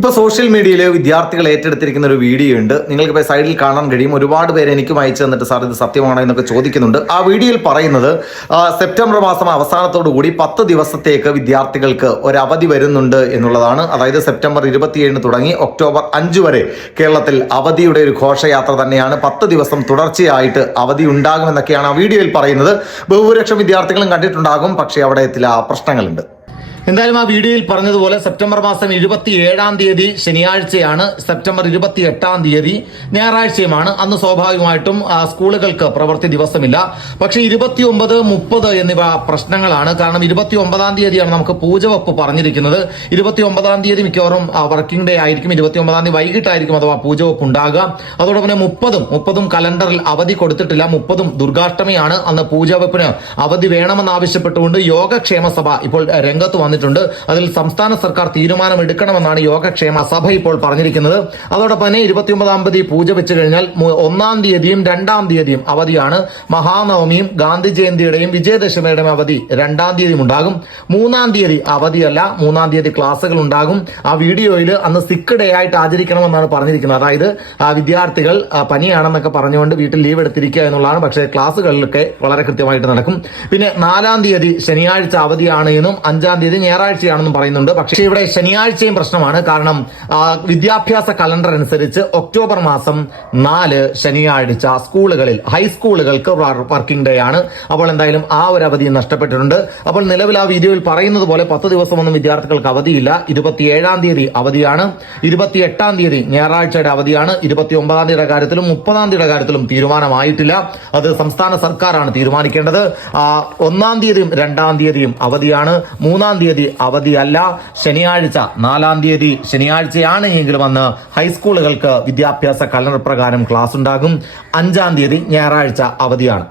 ഇപ്പൊ സോഷ്യൽ മീഡിയയിൽ വിദ്യാർത്ഥികൾ ഏറ്റെടുത്തിരിക്കുന്ന ഒരു വീഡിയോ ഉണ്ട്. നിങ്ങൾക്ക് ഇപ്പോൾ സൈഡിൽ കാണാൻ കഴിയും. ഒരുപാട് പേര് എനിക്കും അയച്ചു തന്നിട്ട് സാർ ഇത് സത്യമാണോ? എന്നൊക്കെ ചോദിക്കുന്നുണ്ട്. ആ വീഡിയോയിൽ പറയുന്നത് സെപ്റ്റംബർ മാസം അവസാനത്തോടു കൂടി പത്ത് ദിവസത്തേക്ക് വിദ്യാർത്ഥികൾക്ക് ഒരു അവധി വരുന്നുണ്ട് എന്നുള്ളതാണ്. അതായത് സെപ്റ്റംബർ ഇരുപത്തിയേഴിന് തുടങ്ങി ഒക്ടോബർ അഞ്ച് വരെ കേരളത്തിൽ അവധിയുടെ ഒരു ഘോഷയാത്ര തന്നെയാണ്. പത്ത് ദിവസം തുടർച്ചയായിട്ട് അവധി ഉണ്ടാകുമെന്നൊക്കെയാണ് ആ വീഡിയോയിൽ പറയുന്നത്. ബഹുഭൂരിപക്ഷം വിദ്യാർത്ഥികളും കണ്ടിട്ടുണ്ടാകും. പക്ഷേ അവിടെ ചില പ്രശ്നങ്ങളുണ്ട്. എന്തായാലും ആ വീഡിയോയിൽ പറഞ്ഞതുപോലെ സെപ്റ്റംബർ മാസം ഇരുപത്തി ഏഴാം തീയതി ശനിയാഴ്ചയാണ് സെപ്റ്റംബർ ഇരുപത്തി എട്ടാം തീയതി ഞായറാഴ്ചയുമാണ്. അന്ന് സ്വാഭാവികമായിട്ടും സ്കൂളുകൾക്ക് പ്രവൃത്തി ദിവസമില്ല. പക്ഷേ ഇരുപത്തി ഒമ്പത് മുപ്പത് എന്നിവ പ്രശ്നങ്ങളാണ്. കാരണം ഇരുപത്തി ഒമ്പതാം തീയതിയാണ് നമുക്ക് പൂജവപ്പ് പറഞ്ഞിരിക്കുന്നത്. ഇരുപത്തി ഒമ്പതാം തീയതി മിക്കവാറും വർക്കിംഗ് ഡേ ആയിരിക്കും. ഇരുപത്തി ഒമ്പതാം തീയതി വൈകിട്ടായിരിക്കും അഥവാ പൂജവപ്പ് ഉണ്ടാകുക അതോടൊപ്പം മുപ്പതും മുപ്പതും കലണ്ടറിൽ അവധി കൊടുത്തിട്ടില്ല. മുപ്പതും ദുർഗാഷ്ടമിയാണ്. അന്ന് പൂജവപ്പിന് അവധി വേണമെന്ന് ആവശ്യപ്പെട്ടുകൊണ്ട് യോഗക്ഷേമ സഭ ഇപ്പോൾ രംഗത്ത് വന്നിട്ടുണ്ട്. അതിൽ സംസ്ഥാന സർക്കാർ തീരുമാനമെടുക്കണമെന്നാണ് യോഗക്ഷേമ സഭ ഇപ്പോൾ പറഞ്ഞിരിക്കുന്നത്. അതോടൊപ്പം തന്നെ ഇരുപത്തിയൊമ്പതാം തീയതി പൂജ വെച്ച് കഴിഞ്ഞാൽ ഒന്നാം തീയതിയും രണ്ടാം തീയതിയും അവധിയാണ്. മഹാനവമിയും ഗാന്ധി ജയന്തിയുടെയും വിജയദശമിയുടെയും അവധി രണ്ടാം തീയതിയും ഉണ്ടാകും. മൂന്നാം തീയതി അവധിയല്ല മൂന്നാം തീയതി ക്ലാസ്സുകൾ ഉണ്ടാകും. ആ വീഡിയോയിൽ അന്ന് സിക്ക് ഡേ ആയിട്ട് ആചരിക്കണമെന്നാണ് പറഞ്ഞിരിക്കുന്നത്. അതായത് ആ വിദ്യാർത്ഥികൾ പനിയാണെന്നൊക്കെ പറഞ്ഞുകൊണ്ട് വീട്ടിൽ ലീവ് എടുത്തിരിക്കുക എന്നുള്ളതാണ്. പക്ഷേ ക്ലാസ്സുകളിലൊക്കെ വളരെ കൃത്യമായിട്ട് നടക്കും. പിന്നെ നാലാം തീയതി ശനിയാഴ്ച അവധിയാണ് എന്നും അഞ്ചാം തീയതി ഞായറാഴ്ചയാണെന്നും പറയുന്നുണ്ട്. പക്ഷേ ഇവിടെ ശനിയാഴ്ചയും പ്രശ്നമാണ്. കാരണം വിദ്യാഭ്യാസ കലണ്ടർ അനുസരിച്ച് ഒക്ടോബർ മാസം നാല് ശനിയാഴ്ച സ്കൂളുകളിൽ ഹൈസ്കൂളുകൾക്ക് വർക്കിംഗ് ഡേ ആണ്. അപ്പോൾ എന്തായാലും ആ ഒരു അവധി നഷ്ടപ്പെട്ടിട്ടുണ്ട്. അപ്പോൾ നിലവിൽ ആ വീഡിയോയിൽ പറയുന്നത് പോലെ പത്ത് ദിവസമൊന്നും വിദ്യാർത്ഥികൾക്ക് അവധിയില്ല. ഇരുപത്തിയേഴാം തീയതി അവധിയാണ്. ഇരുപത്തിയെട്ടാം തീയതി ഞായറാഴ്ചയുടെ അവധിയാണ്. ഇരുപത്തി ഒമ്പതാം തീയതിയുടെ കാര്യത്തിലും മുപ്പതാം തീയതിയുടെ കാര്യത്തിലും തീരുമാനമായിട്ടില്ല. അത് സംസ്ഥാന സർക്കാരാണ് തീരുമാനിക്കേണ്ടത്. ഒന്നാം തീയതിയും രണ്ടാം തീയതിയും അവധിയാണ്. മൂന്നാം തീയതി അവധിയല്ല. ശനിയാഴ്ച നാലാം തീയതി ശനിയാഴ്ചയാണ് എങ്കിലും അന്ന് ഹൈസ്കൂളുകൾക്ക് വിദ്യാഭ്യാസ കലണ്ടർ പ്രകാരം ക്ലാസ് ഉണ്ടാകും അഞ്ചാം തീയതി ഞായറാഴ്ച അവധിയാണ്.